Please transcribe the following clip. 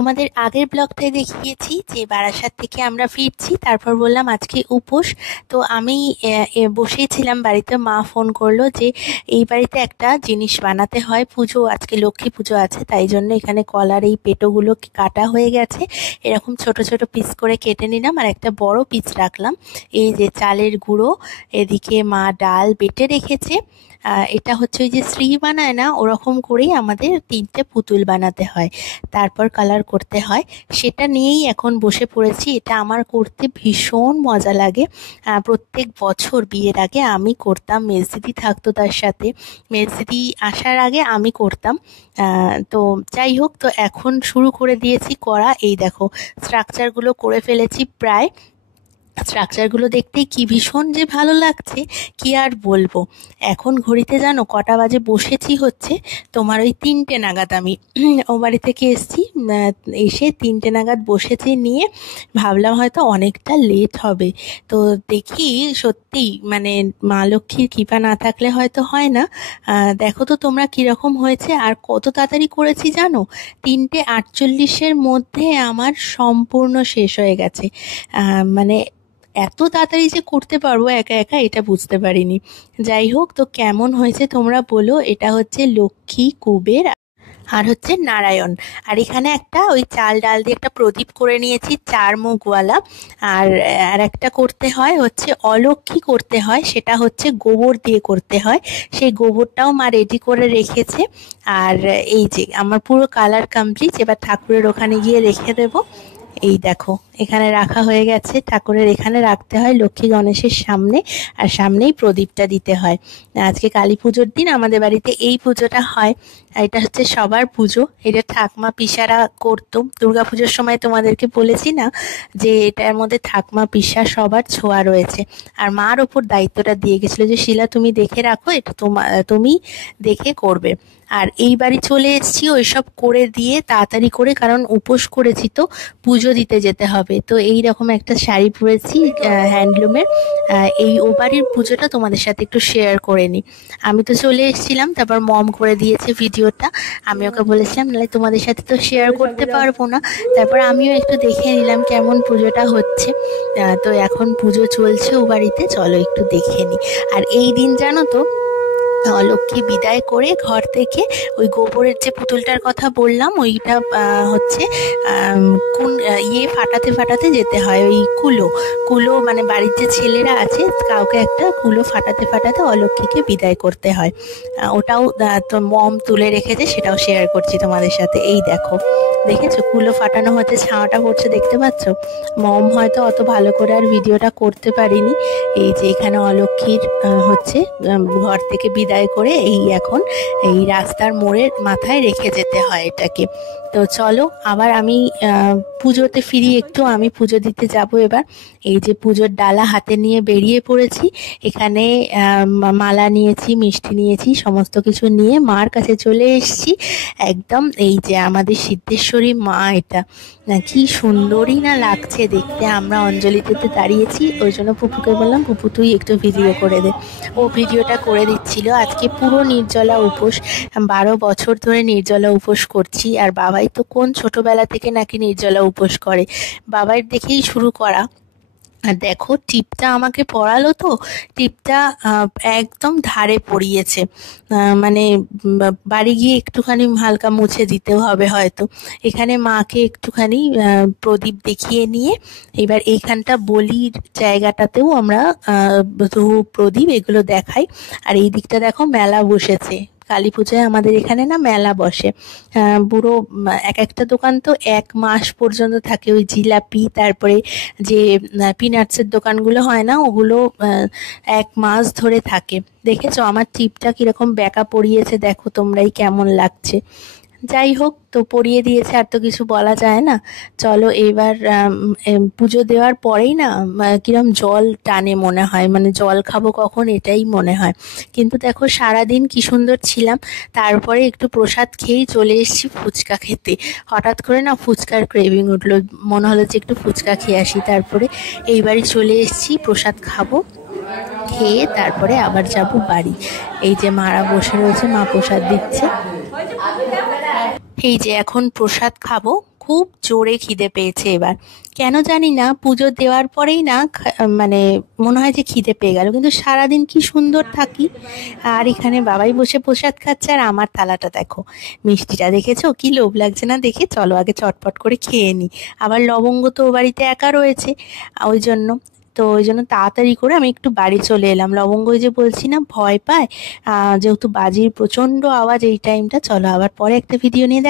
তোমাদের আগের ব্লগটায় দেখিয়েছি যে বারাসাত থেকে আমরা ফিরছি, তারপর বললাম আজকে উপোস। তো আমি বসেই ছিলাম বাড়িতে, মা ফোন করলো যে এই বাড়িতে একটা জিনিস বানাতে হয়, পুজো আজকে, লক্ষ্মী পুজো আছে, তাই জন্য এখানে কলার এই পেটোগুলো কাটা হয়ে গেছে, এরকম ছোট ছোট পিস করে কেটে নিলাম আর একটা বড় পিস রাখলাম। এই যে চালের গুঁড়ো, এদিকে মা ডাল বেটে রেখেছে। এটা হচ্ছে ওই যে শ্রী বানায় না, ওরকম করেই আমাদের 3টে পুতুল বানাতে হয়, তারপর কালার করতে হয়। সেটা নিয়েই এখন বসে পড়েছি। এটা আমার করতে ভীষণ মজা লাগে। প্রত্যেক বছর বিয়ের আগে আমি করতাম, মেজদিদি থাকতো তার সাথে, মেজদিদি আসার আগে আমি করতাম। তো যাই হোক, তো এখন শুরু করে দিয়েছি করা। এই দেখো, স্ট্রাকচারগুলো করে ফেলেছি প্রায়। স্ট্রাকচারগুলো দেখতেই কি ভীষণ যে ভালো লাগছে, কি আর বলবো। এখন ঘড়িতে জানো কটা বাজে বসেছি, হচ্ছে তোমার ওই 3টে নাগাদ। আমি ও বাড়ি থেকে এসছি, এসে 3টে নাগাদ বসেছি, নিয়ে ভাবলাম হয়তো অনেকটা লেট হবে। তো দেখি সত্যি মানে মা লক্ষ্মীর কৃপা না থাকলে হয়তো হয় না। দেখো তো তোমরা কিরকম হয়েছে আর কত তাড়াতাড়ি করেছি জানো। 3:48-এর মধ্যে আমার সম্পূর্ণ শেষ হয়ে গেছে। মানে এত তাড়াতাড়ি যে করতে পারবো একা একা, এটা বুঝতে পারিনি। যাই হোক, তো কেমন হয়েছে তোমরা বলো। এটা হচ্ছে লক্ষ্মী, কুবের আর হচ্ছে নারায়ণ। আর এখানে একটা ওই চাল ডাল দিয়ে একটা প্রদীপ করে নিয়েছি, 4 মুখওয়ালা। আর আর একটা করতে হয় হচ্ছে অলক্ষ্মী করতে হয়, সেটা হচ্ছে গোবর দিয়ে করতে হয়। সেই গোবরটাও মা রেডি করে রেখেছে। আর এই যে আমার পুরো কালার কমপ্লিট, এবার ঠাকুরের ওখানে গিয়ে রেখে দেবো। এই দেখো, এখানে রাখা হয়ে গেছে, ঠাকুরের এখানে রাখতে হয় লক্ষ্মী গণেশের সামনে, আর সামনেই প্রদীপটা দিতে হয়। আজকে কালী পুজোর দিন আমাদের বাড়িতে এই পুজোটা হয়। এটা হচ্ছে সবার পুজো, এটা ঠাকমা পিসারা করতো। দুর্গা পুজোর সময় তোমাদেরকে বলেছি না যে এটার মধ্যে ঠাকমা পিসা সবার ছোঁয়া রয়েছে। আর মার ওপর দায়িত্বটা দিয়ে গেছিলো যে শিলা তুমি দেখে রাখো, এটা তুমি দেখে করবে। আর এই বাড়ি চলে এসেছি ওইসব করে দিয়ে তাড়াতাড়ি করে, কারণ উপোস করেছি তো পুজো দিতে যেতে হবে। তো এই রকম একটা শাড়ি পরেছি হ্যান্ডলুমের। এই ও বাড়ির পুজোটা তোমাদের সাথে একটু শেয়ার করে নিই। আমি তো চলে এসেছিলাম, তারপর মম করে দিয়েছে ভিডিওটা। আমি ওকে বলেছিলাম নাহলে তোমাদের সাথে তো শেয়ার করতে পারবো না। তারপর আমিও একটু দেখে নিলাম কেমন পুজোটা হচ্ছে। তো এখন পুজো চলছে ও বাড়িতে, চলো একটু দেখে নিই। আর এই দিন জানো তো, লক্ষ্মী বিদায় করে ঘর থেকে ওই গোবরের যে পুতুলটার কথা বললাম, ওইটা হচ্ছে কোন ইয়ে ফাটাতে ফাটাতে যেতে হয়, ওই কুলো কুলো মানে বাড়ির যে ছেলেরা আছে কাউকে একটা কুলো ফাটাতে ফাটাতে অলক্ষ্মীকে বিদায় করতে হয়। ওটাও তো মম তুলে রেখেছে, সেটাও শেয়ার করছি তোমাদের সাথে। এই দেখো, দেখেছো কুলো ফাটানো হচ্ছে, ছাওয়াটা পড়ছে, দেখতে পাচ্ছ। মম হয়তো অত ভালো করে আর ভিডিওটা করতে পারিনি। এই যে এখানে অলক্ষ্মীর হচ্ছে ঘর থেকে বিদায় করে এই এখন এই রাস্তার মোড়ের মাথায় রেখে যেতে হয় এটাকে। তো চলো আবার আমি পুজোতে ফিরি একটু, আমি পুজো দিতে যাব এবার। এই যে পুজোর ডালা হাতে নিয়ে বেরিয়ে পড়েছি। এখানে মালা নিয়েছি, মিষ্টি নিয়েছি, সমস্ত কিছু নিয়ে মার কাছে চলে এসেছি একদম। এই যে আমাদের সিদ্ধেশ্বরী মা, এটা কি সুন্দরই না লাগছে দেখতে। আমরা অঞ্জলিতে দাঁড়িয়েছি, ওই জন্য পুপুকে বললাম পুপু তুই একটু ভিডিও করে দে। ও ভিডিওটা করে দিচ্ছিল। আজকে পুরো নির্জলা উপোস, 12 বছর ধরে নির্জলা উপোস করছি। আর বাবাই তো কোন ছোটবেলা থেকে নাকি নির্জলা উপোস করে, বাবার দেখেই শুরু করা। আর দেখো টিপটা আমাকে পড়ালো, তো টিপটা একদম ধারে পড়িয়েছে। মানে বাড়ি গিয়ে একটুখানি হালকা মুছে দিতেও হবে হয়তো। এখানে মাকে একটুখানি প্রদীপ দেখিয়ে নিয়ে এবার এইখানটা বলির জায়গাটাতেও আমরা ধূপ প্রদীপ এগুলো দেখাই। আর এই দিকটা দেখো মেলা বসেছে, কালী পূজায় আমাদের এখানে না মেলা বসে। পুরো এক একটা দোকান তো 1 মাস পর্যন্ত থাকে, ওই জিলাপি, তারপরে যে পিনাটসের দোকানগুলো হয় না, ওগুলো 1 মাস ধরে থাকে। দেখেছো আমার টিপটা কিরকম ব্যাকা পড়িয়েছে, দেখো তোমরাই কেমন লাগছে। যাই হোক, তো পরিয়ে দিয়েছে, আর তো কিছু বলা যায় না। চলো এবার পুজো দেওয়ার পরেই না কিরম জল টানে মনে হয়, মানে জল খাবো কখন এটাই মনে হয়। কিন্তু দেখো সারাদিন কি সুন্দর ছিলাম, তারপরে একটু প্রসাদ খেয়েই চলে এসেছি ফুচকা খেতে। হঠাৎ করে না ফুচকার ক্রেভিং উঠলো, মনে হলো যে একটু ফুচকা খেয়ে আসি। তারপরে এইবারই চলে এসেছি, প্রসাদ খাবো, খেয়ে তারপরে আবার যাব বাড়ি। এই যে মারা বসে রয়েছে, মা প্রসাদ দিচ্ছে। এই যে এখন প্রসাদ খাবো, খুব জোরে খিদে পেয়েছে এবার। কেন জানি না, পুজো দেওয়ার পরেই না মানে মনে হয় যে খিদে পেয়ে গেল, কিন্তু সারাদিন কি সুন্দর থাকি। আর এখানে বাবাই বসে প্রসাদ খাচ্ছে, আর আমার থালাটা দেখো। মিষ্টিটা দেখেছো কি লোভ লাগছে না দেখে? চলো আগে চটপট করে খেয়ে নি। আবার লবঙ্গ তো ও বাড়িতে একা রয়েছে, ওই জন্য। তো ওই জন্য তাড়াতাড়ি করে আমি একটু বাড়ি চলে এলাম। লবঙ্গ ওই যে বলছি না ভয় পায়, যেহেতু বাজির প্রচন্ড আওয়াজ এই টাইমটা। চলো আবার পরে একটা ভিডিও নিয়ে দেখা